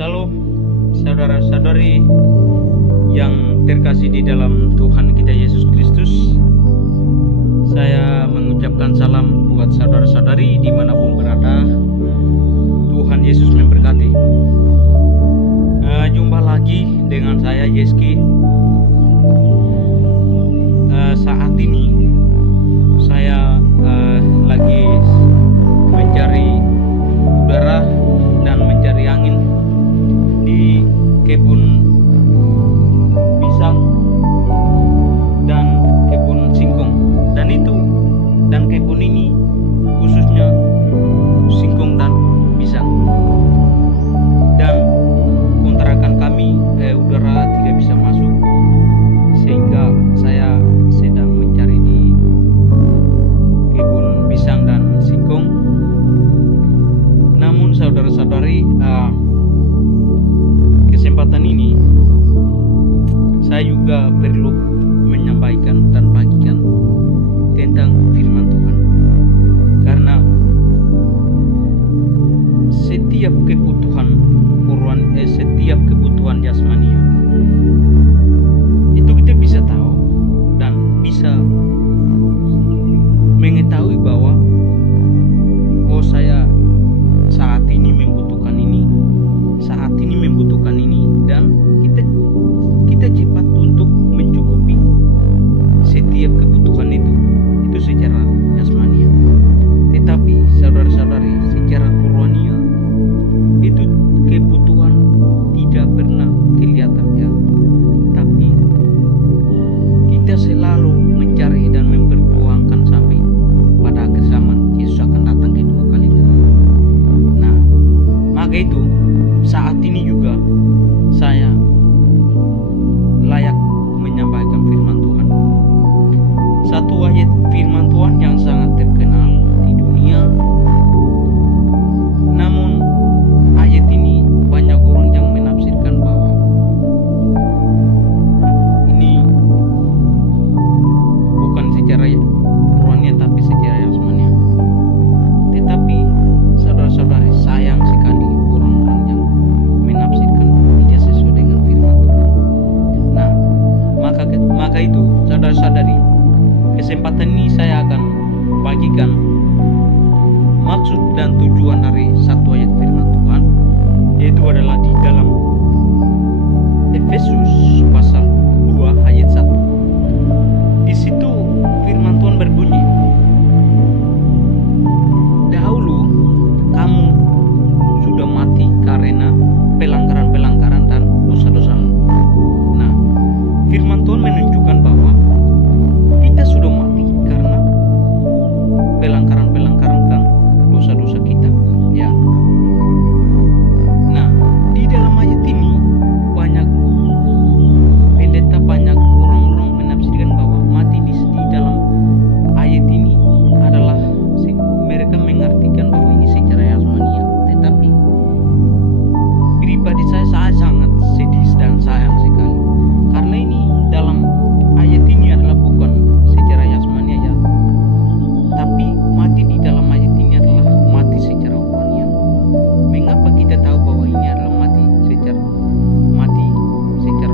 Shalom, saudara-saudari yang terkasih di dalam Tuhan kita Yesus Kristus. Saya mengucapkan salam buat saudara-saudari dimanapun berada. Tuhan Yesus memberkati. Jumpa lagi dengan saya Yeski. Saat ini saya lagi mencari udara dan mencari angin di kebun pisang dan kebun singkong, dan kebun ini khususnya singkong dan pisang. Dan kontrakan kami udara tidak bisa masuk, sehingga saya sedang mencari di kebun pisang dan singkong. Namun saudara-saudari, kesempatan ini saya juga perlu menyampaikan dan bagikan tentang firman Tuhan, karena setiap kebutuhan jasmania itu kita bisa tahu dan bisa mengetahui bahwa saya saat ini membutuhkan ini, dan kita cepat untuk mencukupi setiap kebutuhan itu secara jasmania. Tetapi saudara-saudari, secara rohania itu kebutuhan tidak pernah kelihatan, ya. Tapi kita selalu mencari dan memperjuangkan sampai pada akhir zaman Yesus akan datang kedua kalinya. Nah, maka itu saat ini juga saya layak menyampaikan firman Tuhan. Satu ayat firman Tuhan yang sangat terkenal di dunia. Namun ayat ini banyak orang yang menafsirkan bahwa ini bukan secara rohani tapi secara jasmania. Tetapi saudara-saudari, sayang sekali orang-orang yang menafsirkan tidak sesuai dengan firman Tuhan. Nah, maka itu saudara-saudari, kesempatan ini saya akan bagikan maksud dan tujuan dari satu ayat firman Tuhan, yaitu adalah di dalam Efesus pasal 2 ayat 1. Di situ firman Tuhan berbunyi, "Dahulu kamu sudah mati karena pelanggaran-pelanggaran dan dosa-dosa." Nah, firman Tuhan menunjukkan bahwa kita sudah mati karena pelanggaran-pelanggaran dan dosa-dosa kita, ya. Nah, di dalam ayat ini banyak orang-orang menafsirkan bahwa mati di dalam ayat ini adalah mereka mengartikan bahwa ini secara jasmania. Tetapi pribadi saya sangat sedih dan sayang sekali, karena ini dalam ayat ini adalah bukan secara jasmania, ya, tapi mati di dalam ayat ini adalah mati secara rohania. Mengapa kita tahu bahwa ini adalah mati secara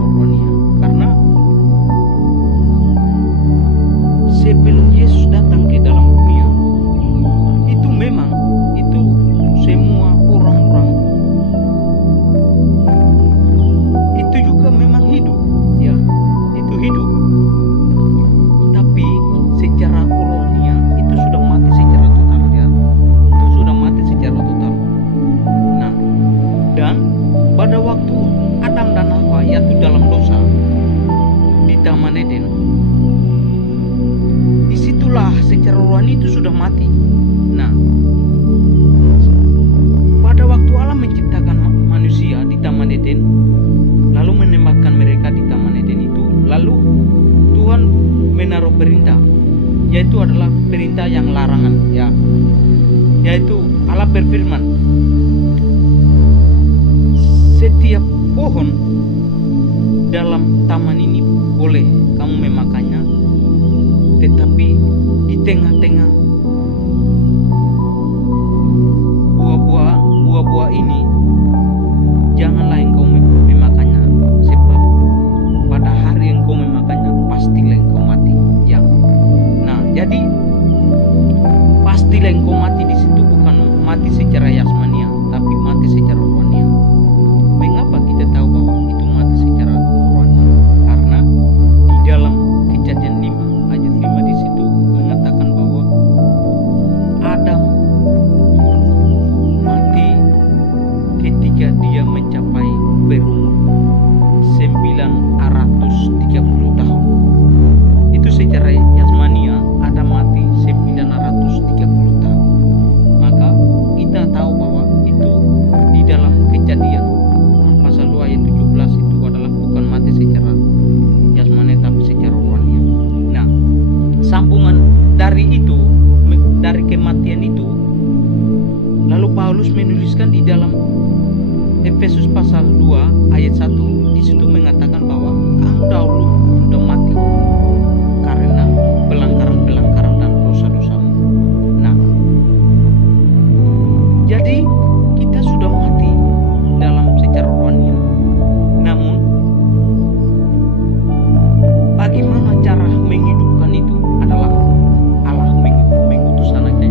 rohania? Karena sebelum Yesus datang ke dalam dunia, itu memang semua orang-orang itu juga memang hidup, ya, itu hidup. Tapi secara rohania itu sudah mati secara total, ya. Itu sudah mati secara total. Nah, dan pada waktu Adam dan Hawa yaitu dalam dosa di Taman Eden, disitulah secara rohani itu sudah mati. Nah, pada waktu Allah menciptakan manusia di Taman Eden, lalu menembakkan mereka di Taman Eden itu, lalu Tuhan menaruh perintah, yaitu adalah perintah yang larangan, ya, yaitu Allah berfirman, "Setiap pohon dalam taman ini boleh kamu memakannya, tetapi di tengah-tengah buah-buah ini janganlah engkau memakannya, sebab pada hari engkau memakannya pastilah engkau mati. Ya. Nah, jadi pastilah engkau mati di situ bukan mati secara yasmania, tapi mati secara rohania. Mengapa kita tahu bahwa itu mati secara rohani? Karena di dalam Kejadian 5 ayat 5 di situ mengatakan bahwa Adam mati ketika dia mencapai berumur 930 tahun. Itu secara yasmania Adam mati 930 tahun. Maka kita tahu bahwa itu di dalam Kejadian pasal 2 ayat 17 itu adalah bukan mati secara yasmania tapi secara rohani. Nah, sambungan dari itu, dari kematian itu, lalu Paulus menuliskan di dalam Efesus pasal 2 ayat 1, di situ mengatakan bahwa kamu dahulu sudah mati karena pelanggaran-pelanggaran dan dosa-dosamu. Nah, jadi kita sudah mati dalam secara rohani. Namun bagaimana cara menghidupkan itu adalah Allah mengutus anaknya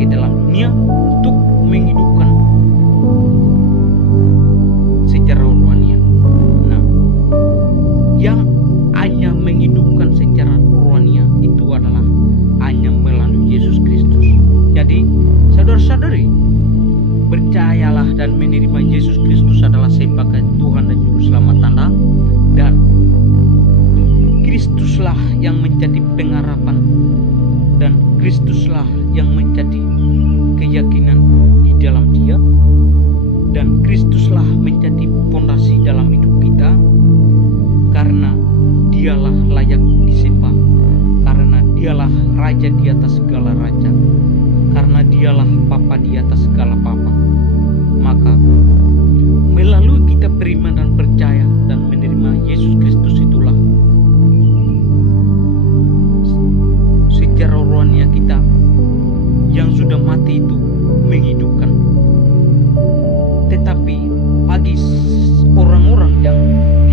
ke dalam dunia untuk menghidupkan secara rohani. Nah, yang hanya menghidupkan secara rohani itu adalah hanya melalui Yesus Kristus. Jadi, saudara-saudari, percayalah dan menerima Yesus Kristus adalah sebagai Tuhan dan Juru Selamat Anda, dan Kristuslah yang menjadi pengharapan, dan Kristuslah yang menjadi keyakinan di dalam Dia, dan Kristuslah menjadi fondasi dalam hidup kita, karena Dialah layak disembah, karena Dialah Raja di atas segala raja, karena Dialah Bapa di atas segala Bapa. Maka melalui kita beriman dan percaya dan menerima Yesus Kristus itulah secara rohani kita yang sudah mati itu menghidupkan. Tetapi bagi orang-orang yang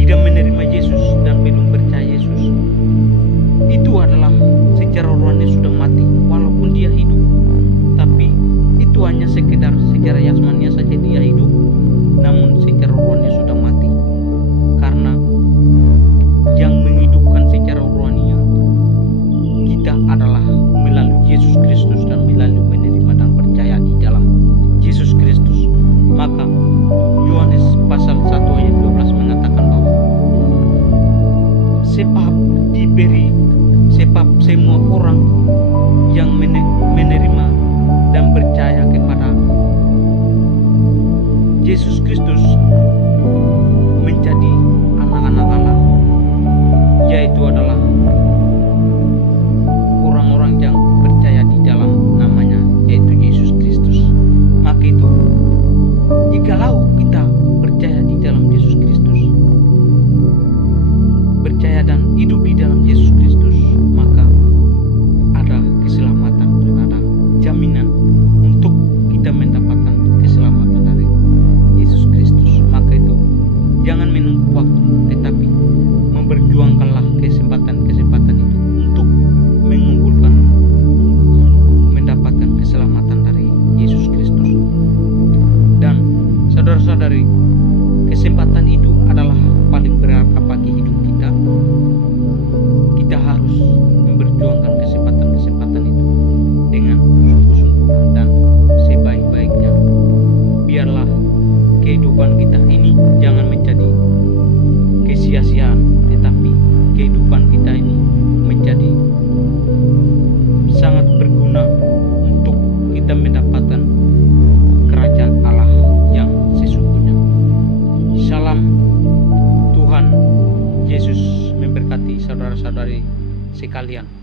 tidak menerima Yesus dan belum percaya Yesus, itu adalah secara rohani sudah mati walaupun dia hidup, tapi itu hanya secara yasmania saja dia hidup, namun secara rohani sudah mati. Karena yang menghidupkan secara rohani kita adalah melalui Yesus Kristus dan melalui menerima dan percaya di dalam Yesus Kristus. Maka Yohanes pasal 1 ayat 12 mengatakan bahwa sebab semua orang yang menerima dan percaya kepada Yesus Kristus menjadi anak-anak Allah, yaitu adalah orang-orang yang percaya di dalam namanya, yaitu Yesus Kristus. Maka itu, jikalau kita percaya di dalam Yesus Kristus, percaya dan hidup di dalam Yesus Kristus, maka ada keselamatan dan ada jaminan untuk kita mendapatkan keselamatan dari Yesus Kristus. Maka itu, jangan menunggu waktu, tetapi memperjuangkanlah kesempatan-kesempatan itu untuk mengumpulkan, mendapatkan keselamatan dari Yesus Kristus. Dan saudara-saudari, kesempatan itu adalah paling berharga bagi hidup kita. Kita harus memperjuangkan kesempatan-kesempatan itu dengan sungguh-sungguh dan sebaik-baiknya. Biarlah kehidupan kita ini jangan menjadi kesia-siaan, tetapi kehidupan kita ini menjadi sangat berguna untuk kita mendapatkan kerajaan Allah yang sesungguhnya. Salam, Tuhan Yesus memberkati saudara-saudari sekalian.